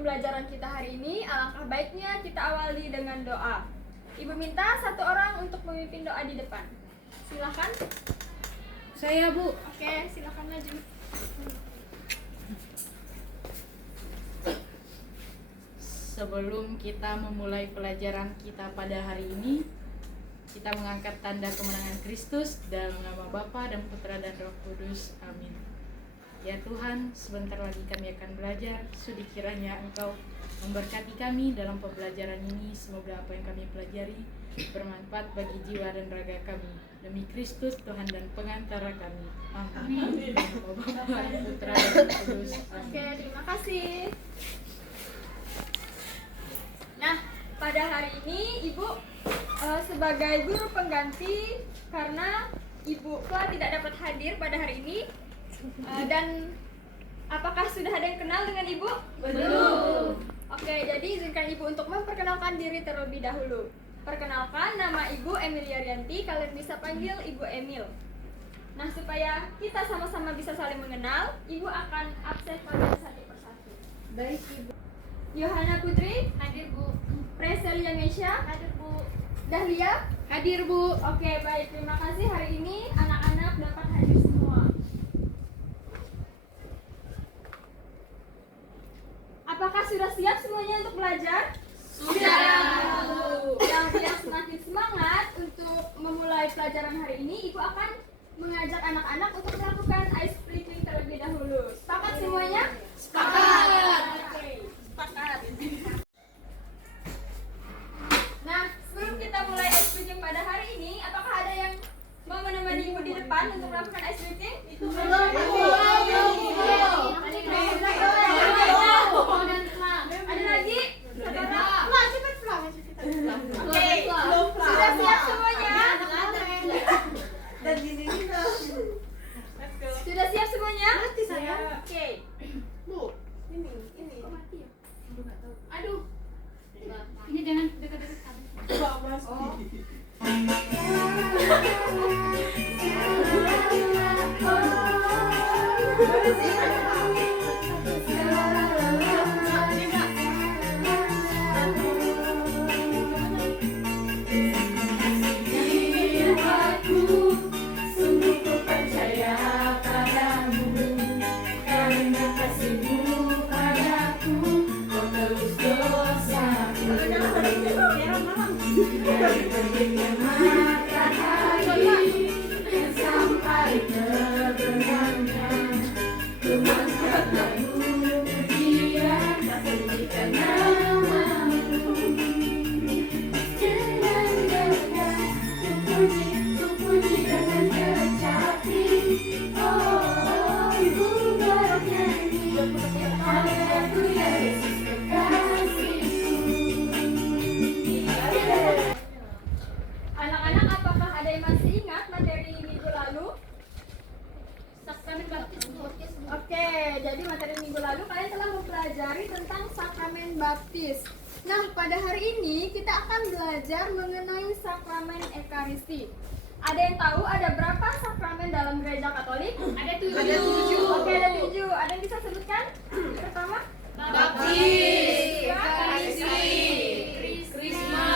pembelajaran kita hari ini, alangkah baiknya kita awali dengan doa. Ibu minta satu orang untuk memimpin doa di depan. Silakan. Saya, Bu. Oke, silakan maju. Sebelum kita memulai pelajaran kita pada hari ini, kita mengangkat tanda kemenangan Kristus dalam nama Bapa dan Putra dan Roh Kudus. Amin. Ya Tuhan, sebentar lagi kami akan belajar. Sudi kiranya Engkau memberkati kami dalam pembelajaran ini. Semoga apa yang kami pelajari bermanfaat bagi jiwa dan raga kami. Demi Kristus Tuhan dan pengantara kami. Amin. Dalam nama Bapa, Putra dan Roh Kudus. Amin. Oke, terima kasih. Nah, pada hari ini Ibu sebagai guru pengganti karena Ibu Kla tidak dapat hadir pada hari ini. Dan apakah sudah ada yang kenal dengan Ibu? Belum. Oke, jadi izinkan Ibu untuk memperkenalkan diri terlebih dahulu. Perkenalkan, nama Ibu Emilia Rianti, kalian bisa panggil Ibu Emil. Nah, supaya kita sama-sama bisa saling mengenal, Ibu akan absen kalian satu persatu. Baik, Ibu. Yohana Putri, Hadir, Bu. Preselia Mesya, Hadir, Bu. Dahlia. Hadir, Bu. Oke, baik, terima kasih. Hari ini anak-anak dapat hadir semua. Apakah sudah siap semuanya untuk belajar? Sudah. Yang biar semakin semangat untuk memulai pelajaran hari ini, Ibu akan mengajak anak-anak untuk melakukan ice breaking terlebih dahulu. Sepakat semuanya? Sepakat. Oke, sepakat. Nah, sebelum kita mulai ice breaking pada hari ini, apakah ada yang mau menemani Ibu di depan untuk melakukan ice breaking? Itu ada lagi? Oke, sudah siap semuanya? Sudah siap semuanya? Oke. Aduh. Ini jangan dekat-dekat. Anak-anak, apakah ada yang masih ingat materi minggu lalu? Sakramen baptis, Bu. Oke, jadi materi minggu lalu kalian telah mempelajari tentang sakramen baptis. Nah, pada hari ini kita akan belajar mengenai sakramen Ekaristi. Ada yang tahu ada berapa sakramen dalam gereja Katolik? Ada 7. Oke, ada 7. Ada yang bisa sebutkan? Pertama? Baptis, Ekaristi, Krisma,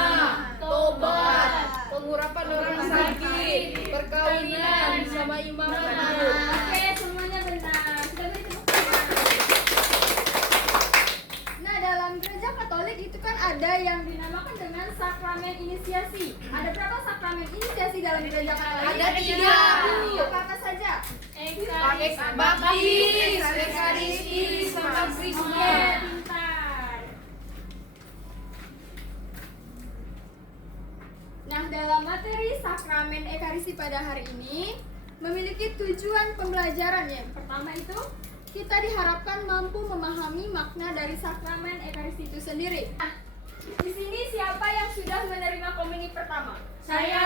Tobat, pengurapan orang sakit, perkawinan, sama imaman. Oke, semuanya benar. Sudah beri tepuk tangan. Nah, dalam gereja Katolik itu kan ada yang dinamakan dengan sakramen inisiasi. Ada berapa sakramen inisiasi dalam gereja Katolik? Ada 3. Apa saja? Baptis, Ekaristi, sama Oke, Krisma. pintar. Nah, dalam materi sakramen Ekaristi pada hari ini memiliki tujuan pembelajaran. Yang pertama itu kita diharapkan mampu memahami makna dari sakramen Ekaristi itu sendiri. Nah, di sini siapa yang sudah menerima komuni pertama? Saya.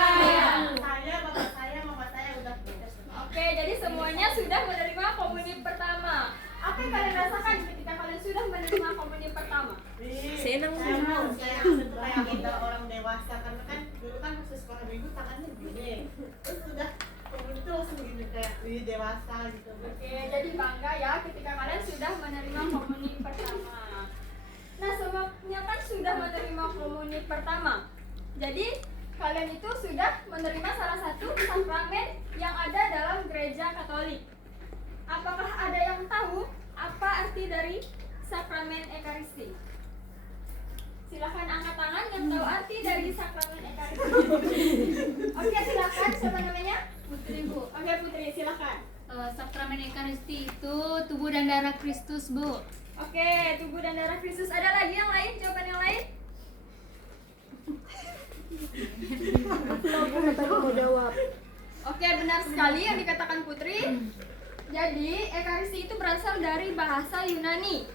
Bapak saya, mama saya udah beda. Oke, jadi semuanya sudah menerima komuni pertama. Apa yang kalian rasakan ketika kalian sudah menerima komuni pertama? Senang Saya kayak kita orang dewasa karena kan dulu kan waktu sekolah minggu tangannya gede. Terus sudah kemudian itu langsung gini kayak dewasa gitu. Oke, jadi bangga ya ketika kalian sudah menerima komuni pertama. Katolik pertama. Jadi kalian itu sudah menerima salah satu sakramen yang ada dalam gereja Katolik. Apakah ada yang tahu apa arti dari sakramen Ekaristi? Silakan angkat tangan yang tahu arti dari sakramen Ekaristi. Oke, silakan. Siapa namanya? Putri, Bu. Oke, Putri, silakan. Sakramen Ekaristi itu tubuh dan darah Kristus, Bu. Oke, tubuh dan darah Kristus. Ada lagi yang lain? Jawaban yang lain? Oke, benar sekali yang dikatakan Putri. Jadi, Ekaristi itu berasal dari bahasa Yunani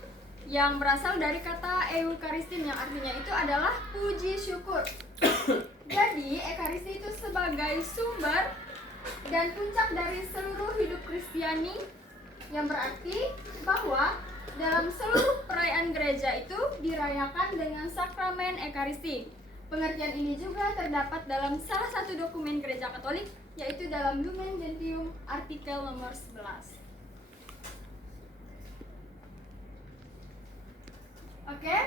yang berasal dari kata eukaristin yang artinya itu adalah puji syukur. Jadi, Ekaristi itu sebagai sumber dan puncak dari seluruh hidup Kristiani, yang berarti bahwa dalam seluruh perayaan gereja itu dirayakan dengan sakramen Ekaristi. Pengertian ini juga terdapat dalam salah satu dokumen gereja Katolik, yaitu dalam Lumen Gentium artikel nomor 11. Oke,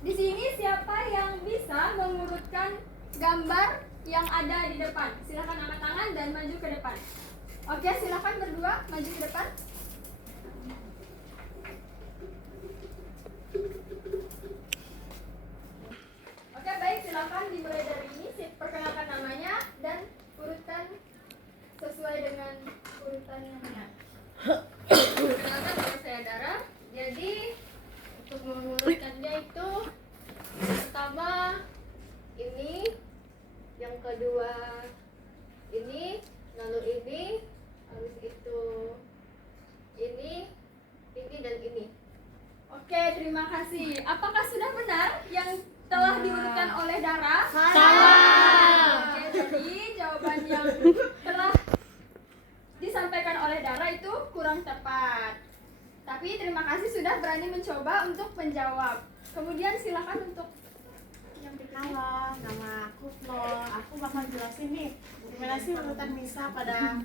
di sini siapa yang bisa mengurutkan gambar yang ada di depan? Silakan angkat tangan dan maju ke depan. Oke, silakan berdua maju ke depan. Oke, baik, silakan dimulai dari ini. Perkenalkan namanya dan urutkan sesuai dengan urutan namanya. Perkenalkan, nama saya Dara. Jadi untuk mengurutkannya itu pertama ini, yang kedua ini, lalu ini, habis itu ini dan ini. Oke, terima kasih. Apakah sudah benar yang telah diurutkan oleh Dara? Salah. Oke, jadi jawaban yang telah disampaikan oleh Dara itu kurang tepat. Tapi terima kasih sudah berani mencoba untuk menjawab. Kemudian silakan untuk yang berikutnya. Halo, nama aku Flo. Aku bakal jelasin nih gimana sih urutan misa pada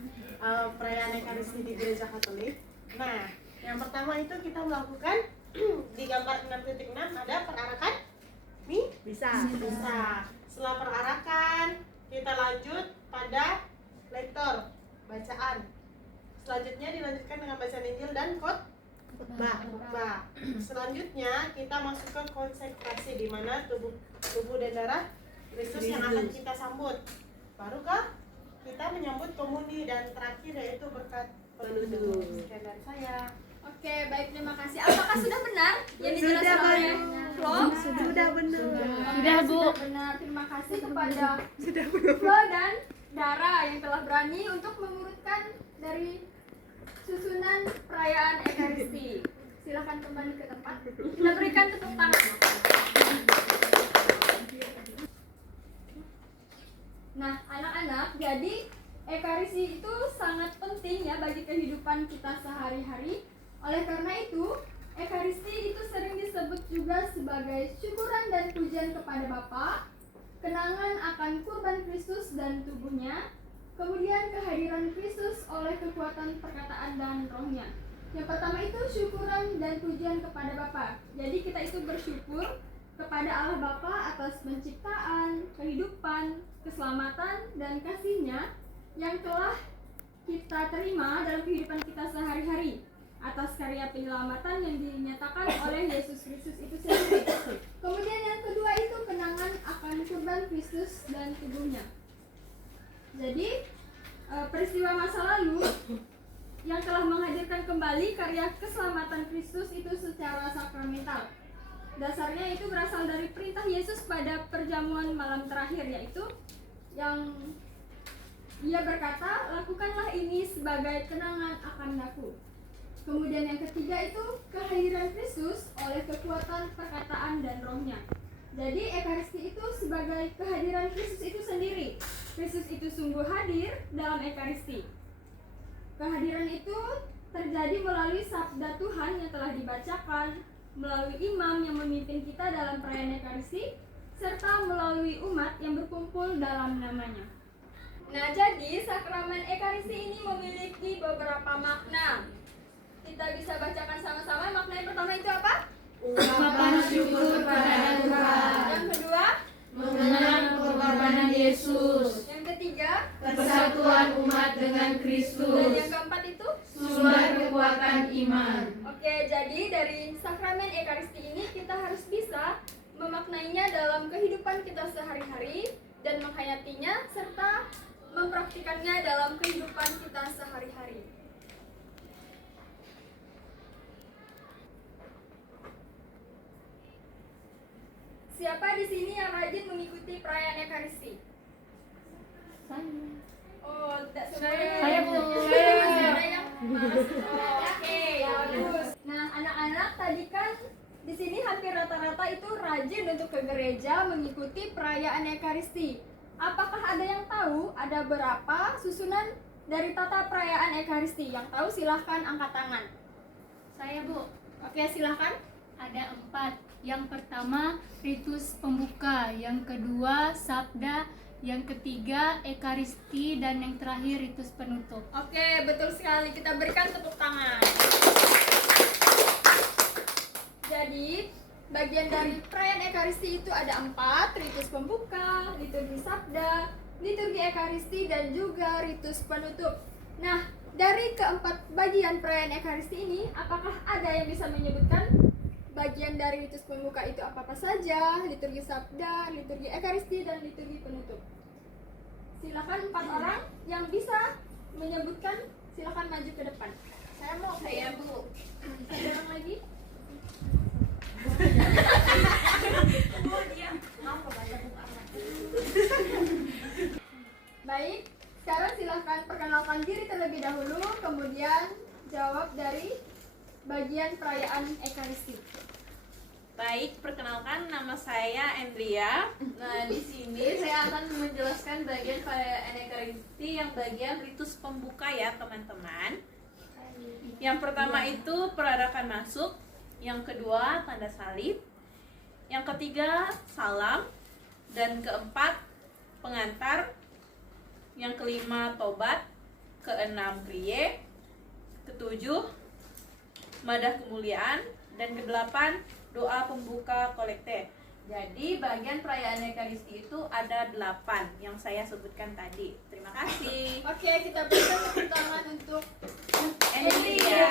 perayaan Ekaristi di Gereja Katolik. Nah, yang pertama itu kita melakukan di gambar 6.6 ada perarakan bisa. Setelah perarakan, kita lanjut pada lektor bacaan. Selanjutnya dilanjutkan dengan bacaan Injil dan khotbah. Selanjutnya kita masuk ke konsekrasi, di mana tubuh dan darah Kristus yang akan kita sambut. Barukah kita menyambut komuni, dan terakhir yaitu berkat penutup. Sekian dari saya. Oke, baik, terima kasih. Apakah sudah benar yang dijelaskan oleh Flo? Sudah benar. Sudah, Bu. Sudah benar. Terima kasih kepada Flo dan Dara yang telah berani untuk mengurutkan dari susunan perayaan Ekaristi. Silakan kembali ke tempat. Kita berikan tepuk tangan. Nah, anak-anak, jadi Ekaristi itu sangat penting ya bagi kehidupan kita sehari-hari. Oleh karena itu, Ekaristi itu sering disebut juga sebagai syukuran dan pujian kepada Bapa, kenangan akan kurban Kristus dan tubuhnya, kemudian kehadiran Kristus oleh kekuatan perkataan dan rohnya. Yang pertama itu syukuran dan pujian kepada Bapa. Jadi kita itu bersyukur kepada Allah Bapa atas penciptaan, kehidupan, keselamatan, dan kasih-Nya yang telah kita terima dalam kehidupan kita sehari-hari, atas karya penyelamatan yang dinyatakan oleh Yesus Kristus itu sendiri. Kemudian yang kedua itu kenangan akan kurban Kristus dan tubuhnya. Jadi peristiwa masa lalu yang telah menghadirkan kembali karya keselamatan Kristus itu secara sakramental. Dasarnya itu berasal dari perintah Yesus pada perjamuan malam terakhir, yaitu yang Ia berkata, lakukanlah ini sebagai kenangan akan aku. Kemudian yang ketiga itu kehadiran Kristus oleh kekuatan perkataan dan rohnya. Jadi Ekaristi itu sebagai kehadiran Kristus itu sendiri. Kristus itu sungguh hadir dalam Ekaristi. Kehadiran itu terjadi melalui sabda Tuhan yang telah dibacakan, melalui imam yang memimpin kita dalam perayaan Ekaristi, serta melalui umat yang berkumpul dalam namanya. Nah, jadi sakramen Ekaristi ini memiliki beberapa makna. Kita bisa bacakan sama-sama. Makna yang pertama itu apa? Ungkapan syukur pada Tuhan. Yang kedua, persatuan umat dengan Dan Kristus, yang keempat itu? sumber kekuatan iman. Oke, jadi dari sakramen Ekaristi ini kita harus bisa memaknainya dalam kehidupan kita sehari-hari dan menghayatinya serta mempraktikannya dalam kehidupan kita sehari-hari. Siapa di sini yang rajin mengikuti perayaan Ekaristi? Oh, tidak semua. Saya, Bu. Masih ada yang malas. Oh, oke, bagus. Nah, anak-anak tadi kan di sini hampir rata-rata itu rajin untuk ke gereja mengikuti perayaan Ekaristi. Apakah ada yang tahu ada berapa susunan dari tata perayaan Ekaristi? Yang tahu silahkan angkat tangan. Saya, Bu, Oke, silahkan. ada 4. Yang pertama ritus pembuka, yang kedua sabda, yang ketiga ekaristi, dan yang terakhir ritus penutup. Oke, betul sekali. Kita berikan tepuk tangan. Jadi, bagian dari perayaan Ekaristi itu ada 4, ritus pembuka, liturgi sabda, liturgi Ekaristi, dan juga ritus penutup. Nah, dari keempat bagian perayaan Ekaristi ini, apakah ada yang bisa menyebutkan bagian dari ritus pembuka itu apa-apa saja, liturgi sabda, liturgi Ekaristi, dan liturgi penutup? Silakan 4 orang yang bisa menyebutkan, silakan maju ke depan. Saya Bu. Satu orang lagi. Baik, sekarang silahkan perkenalkan diri terlebih dahulu, kemudian jawab dari bagian perayaan Ekaristi. Baik, perkenalkan nama saya Andrea. Nah, di sini saya akan menjelaskan bagian perayaan Ekaristi yang bagian ritus pembuka ya, teman-teman. Yang pertama itu perarakan masuk, yang kedua tanda salib, yang ketiga salam, dan keempat pengantar, yang kelima tobat, keenam kriye, ketujuh madah kemuliaan, dan kedelapan doa pembuka kolekte. Jadi bagian perayaan Ekaristi itu ada 8 yang saya sebutkan tadi. Terima kasih. Oke, kita berikan tepuk tangan untuk Andrea.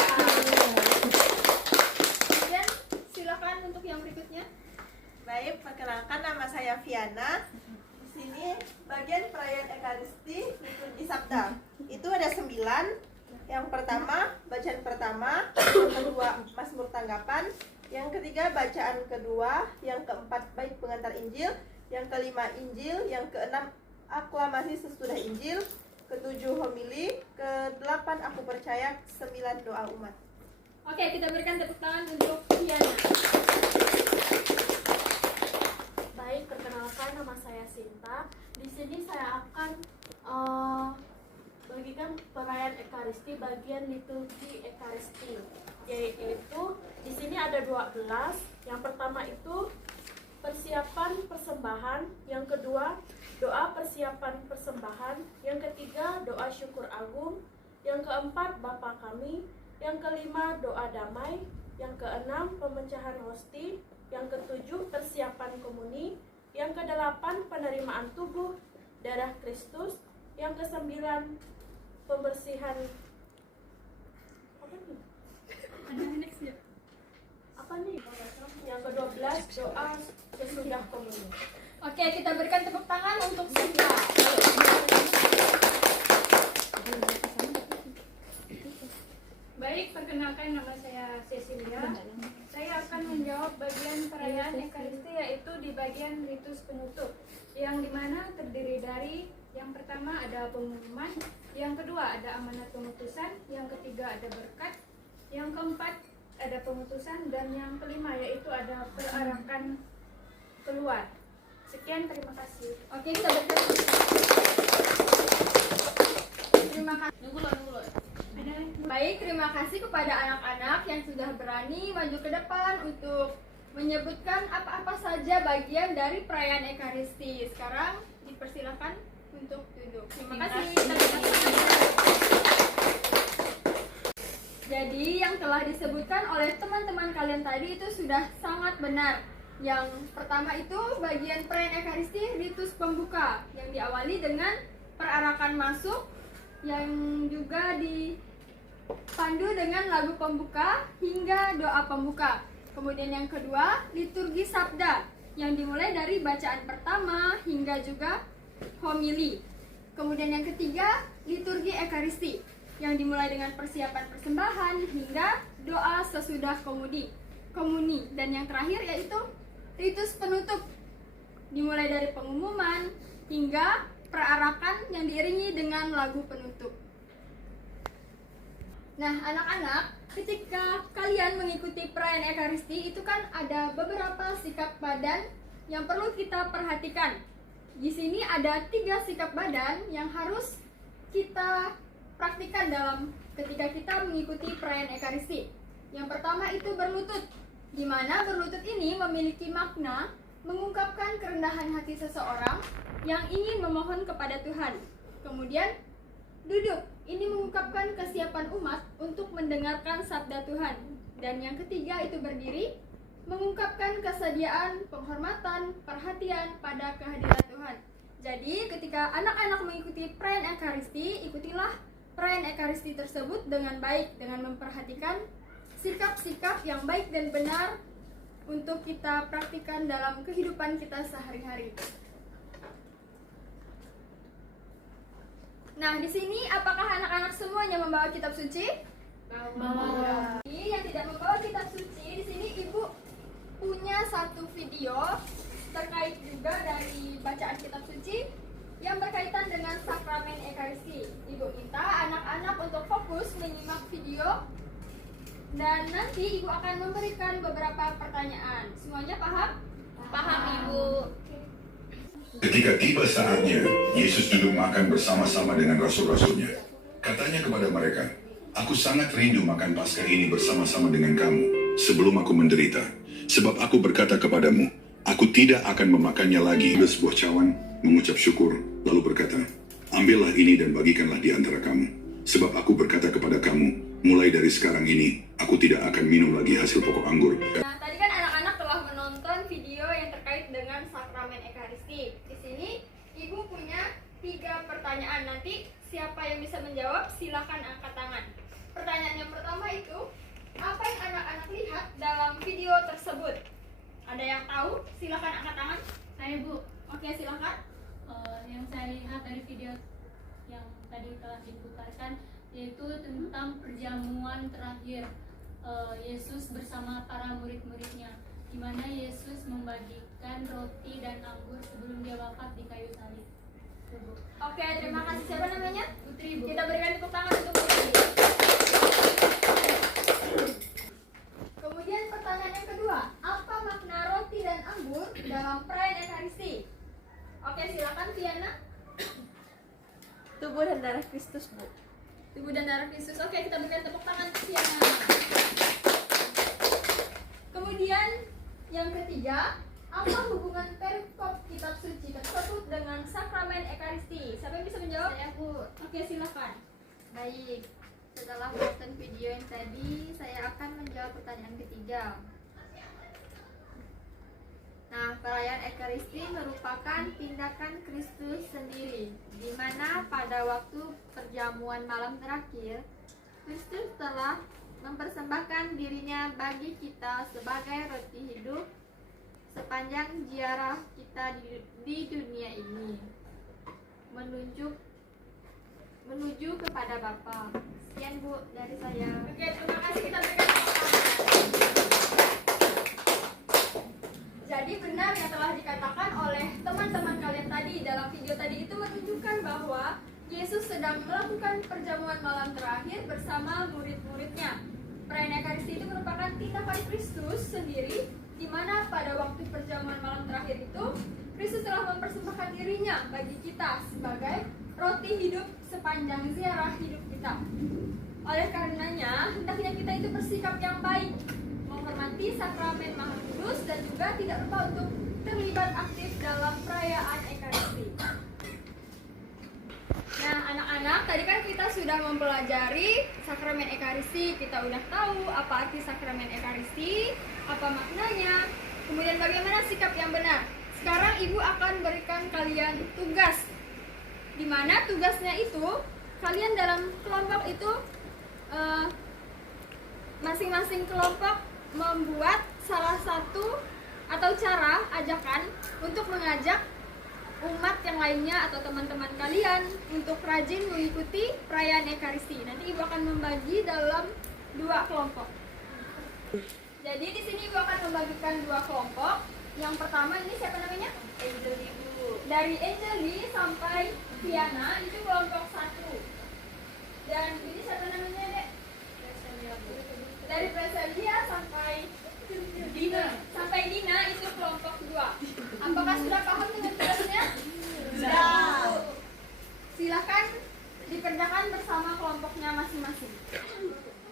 Kemudian silakan untuk yang berikutnya. Baik, perkenalkan nama saya Viana. Di sini bagian perayaan Ekaristi liturgi sabda. Itu ada 9. Yang pertama, bacaan pertama, yang kedua, Mazmur tanggapan, yang ketiga, bacaan kedua, yang keempat, bait pengantar Injil, yang kelima, Injil, yang keenam, aklamasi sesudah Injil, ketujuh, homili, kedelapan, aku percaya, 9, doa umat. Oke, kita berikan tepuk tangan untuk Diana. Baik, perkenalkan nama saya Sinta. Di sini saya akan bagikan perayaan Ekaristi bagian liturgi Ekaristi. Yaitu di sini ada 12. Yang pertama itu persiapan persembahan, yang kedua doa persiapan persembahan, yang ketiga doa syukur agung, yang keempat Bapa kami, yang kelima doa damai, yang keenam pemecahan hosti, yang ketujuh persiapan komuni, yang kedelapan penerimaan tubuh darah Kristus, yang kesembilan pembersihan apa nih? Yang ke-12 doa sesudah komuni. Oke, kita berikan tepuk tangan untuk Sinta. Baik, perkenalkan nama saya Cecilia. Saya akan menjawab bagian perayaan Ekaristi, yaitu di bagian ritus penutup, yang dimana terdiri dari yang pertama ada pengumuman, yang kedua ada amanat pemutusan, yang ketiga ada berkat, yang keempat ada pemutusan, dan yang kelima yaitu ada perarakan keluar. Sekian, terima kasih. Oke, kita berikan. Terima kasih. Baik, terima kasih kepada anak-anak yang sudah berani maju ke depan untuk menyebutkan apa-apa saja bagian dari perayaan Ekaristi. Sekarang dipersilakan untuk duduk. Terima kasih. Jadi yang telah disebutkan oleh teman-teman kalian tadi itu sudah sangat benar. Yang pertama itu bagian perayaan Ekaristi ritus pembuka yang diawali dengan perarakan masuk yang juga dipandu dengan lagu pembuka hingga doa pembuka. Kemudian yang kedua, liturgi sabda yang dimulai dari bacaan pertama hingga juga homili. Kemudian yang ketiga, liturgi ekaristi yang dimulai dengan persiapan persembahan hingga doa sesudah komuni. Dan yang terakhir yaitu ritus penutup dimulai dari pengumuman hingga perarakan yang diiringi dengan lagu penutup. Nah, anak-anak, ketika kalian mengikuti perayaan Ekaristi itu kan ada beberapa sikap badan yang perlu kita perhatikan. Di sini ada 3 sikap badan yang harus kita praktikkan dalam ketika kita mengikuti perayaan Ekaristi. Yang pertama itu berlutut, di mana berlutut ini memiliki makna mengungkapkan kerendahan hati seseorang yang ingin memohon kepada Tuhan. Kemudian duduk, ini mengungkapkan kesiapan umat untuk mendengarkan sabda Tuhan. Dan yang ketiga itu berdiri, mengungkapkan kesediaan, penghormatan, perhatian pada kehadiran Tuhan. Jadi ketika anak-anak mengikuti perayaan Ekaristi, ikutilah perayaan Ekaristi tersebut dengan baik, dengan memperhatikan sikap-sikap yang baik dan benar untuk kita praktikkan dalam kehidupan kita sehari-hari. Nah, di sini apakah anak-anak semuanya membawa kitab suci? Bawa. Yang tidak membawa kitab suci, di sini Ibu punya satu video terkait juga dari bacaan kitab suci yang berkaitan dengan sakramen Ekaristi. Ibu minta anak-anak untuk fokus menyimak video dan nanti Ibu akan memberikan beberapa pertanyaan. Semuanya paham? Paham, Ibu. Ketika tiba saatnya, Yesus duduk makan bersama-sama dengan rasul-rasulnya. Katanya kepada mereka, "Aku sangat rindu makan Paskah ini bersama-sama dengan kamu sebelum aku menderita. Sebab aku berkata kepadamu, aku tidak akan memakannya lagi." Sebuah cawan mengucap syukur, lalu berkata, "Ambillah ini dan bagikanlah di antara kamu. Sebab aku berkata kepada kamu, mulai dari sekarang ini, aku tidak akan minum lagi hasil pokok anggur." Nah, tadi kan anak-anak telah menonton video yang terkait dengan sakramen Ekaristi. Di sini Ibu punya 3 pertanyaan. Nanti siapa yang bisa menjawab silakan angkat tangan. Pertanyaan yang pertama itu, apa yang anak-anak lihat dalam video tersebut? Ada yang tahu? Silakan angkat tangan. Saya, Bu. Oke, silakan. Yang saya lihat dari video yang tadi telah diputarkan yaitu tentang perjamuan terakhir Yesus bersama para murid-muridnya, di mana Yesus membagikan roti dan anggur sebelum dia wafat di kayu salib. Oke, terima kasih. Siapa namanya? Putri, Bu. Kita berikan tepuk tangan untuk Putri. Kemudian pertanyaan yang kedua, apa makna roti dan anggur dalam perayaan Ekaristi? Oke, silakan Tiana. Tubuh dan darah Kristus, Bu. Tubuh dan darah Kristus. Oke, kita berikan tepuk tangan untuk Tiana. Kemudian yang ketiga, apa hubungan perikop kitab suci tersebut dengan sakramen Ekaristi? Siapa yang bisa menjawab? Saya, Bu. Oke, silakan. Baik. Setelah menonton video yang tadi, saya akan menjawab pertanyaan ketiga. Nah, perayaan Ekaristi merupakan tindakan Kristus sendiri, di mana pada waktu perjamuan malam terakhir, Kristus telah mempersembahkan dirinya bagi kita sebagai roti hidup sepanjang ziarah kita di dunia ini, menuju kepada Bapa. Sekian, Bu, dari saya. Oke, terima kasih. Kita berikan tepuk tangan. Jadi benar yang telah dikatakan oleh teman-teman kalian tadi dalam video tadi itu menunjukkan bahwa Yesus sedang melakukan perjamuan malam terakhir bersama murid-muridnya. Perayaan Ekaristi itu merupakan tindakan Kristus sendiri, di mana pada waktu perjamuan malam terakhir itu Kristus telah mempersembahkan dirinya bagi kita sebagai roti hidup sepanjang ziarah hidup kita. Oleh karenanya, hendaknya kita itu bersikap yang baik, menghormati sakramen Maha Kudus dan juga tidak lupa untuk terlibat aktif dalam perayaan Ekaristi. Nah, anak-anak, tadi kan kita sudah mempelajari sakramen Ekaristi. Kita udah tahu apa arti sakramen Ekaristi, apa maknanya, kemudian bagaimana sikap yang benar. Sekarang Ibu akan berikan kalian tugas Dimana tugasnya itu kalian dalam kelompok itu masing-masing kelompok membuat salah satu atau cara ajakan untuk mengajak umat yang lainnya atau teman-teman kalian untuk rajin mengikuti perayaan Ekaristi. Nanti Ibu akan membagi dalam 2 kelompok. Jadi di sini Ibu akan membagikan 2 kelompok. Yang pertama ini siapa namanya? Angeli Bu. Dari Angeli sampai Viana itu kelompok 1. Dan ini siapa namanya, Dek? Dari Preselia sampai Dina itu kelompok 2. Apakah sudah paham dengan tugasnya? Sudah. Silakan dikerjakan bersama kelompoknya masing-masing.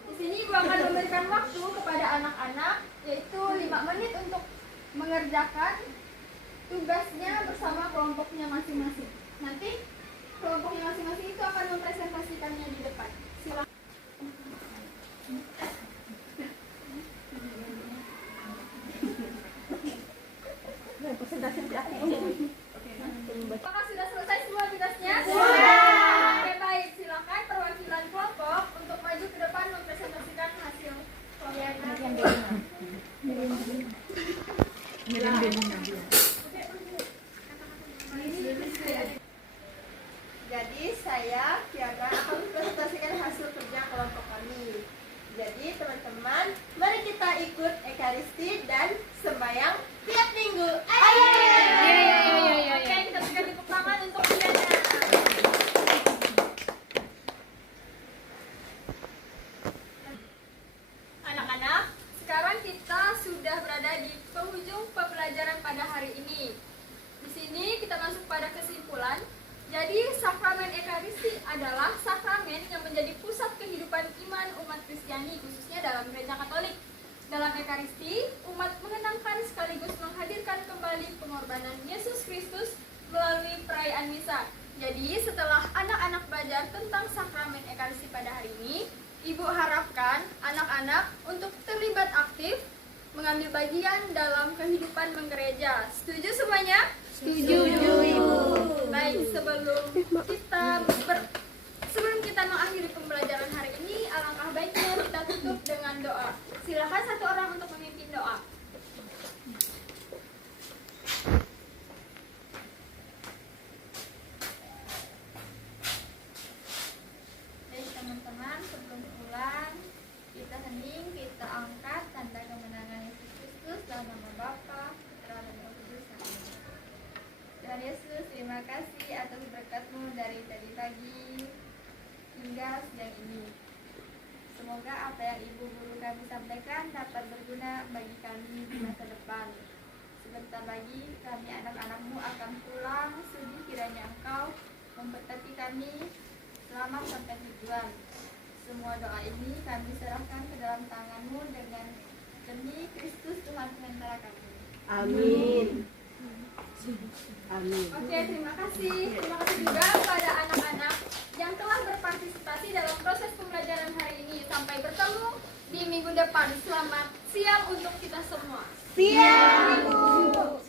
Di sini Ibu akan memberikan waktu kepada anak-anak yaitu 5 menit untuk mengerjakan tugasnya bersama kelompoknya masing-masing. Nanti kelompoknya masing-masing itu akan mempresentasikannya di depan. Silakan. Apakah sudah selesai semua tugasnya? Sudah. Oke, baik. Silakan perwakilan kelompok untuk maju ke depan mempresentasikan hasil kelompoknya. Jadi saya Kiara akan mempresentasikan hasil kerja kelompok kami. Jadi teman-teman, mari kita ikut Ekaristi dan sembahyang tiap minggu. Ayo! Oke, kita berikan tepuk tangan untuk Diana. Anak-anak, sekarang kita sudah berada di penghujung pembelajaran pada hari ini. Di sini kita masuk pada kesimpulan. Jadi sakramen Ekaristi adalah sakramen yang menjadi pusat kehidupan iman umat Kristiani khususnya dalam Gereja Katolik. Dalam Ekaristi, umat mengenangkan sekaligus menghadirkan kembali pengorbanan Yesus Kristus melalui perayaan misa. Jadi setelah anak-anak belajar tentang sakramen Ekaristi pada hari ini, Ibu harapkan anak-anak untuk terlibat aktif mengambil bagian dalam kehidupan menggereja. Setuju semuanya? Setuju, Ibu. Baik, sebelum kita mengakhiri pembelajaran hari ini, alangkah baiknya kita tutup dengan doa. Silakan satu orang untuk memimpin doa. Baik teman-teman, sebelum pulang, kita hening, kita angkat tanda kemenangan Yesus Kristus dalam nama Bapa, Putra dan Roh Kudus. Amin. Tuhan Yesus, terima kasih atas berkat-Mu dari tadi pagi hingga siang ini. Semoga apa yang Ibu Guru kami sampaikan dapat berguna bagi kami di masa depan. Sebentar lagi kami anak-anak-Mu akan pulang, sudi kiranya Engkau memberkati kami selamat sampai tujuan. Semua doa ini kami serahkan ke dalam tangan-Mu dengan demi Kristus Tuhan sementara kami. Amin. Amin. Oke, terima kasih. Terima kasih juga kepada anak-anak yang telah berpartisipasi dalam proses pembelajaran hari ini. Sampai bertemu di minggu depan. Selamat siang untuk kita semua. Siap, Ibu.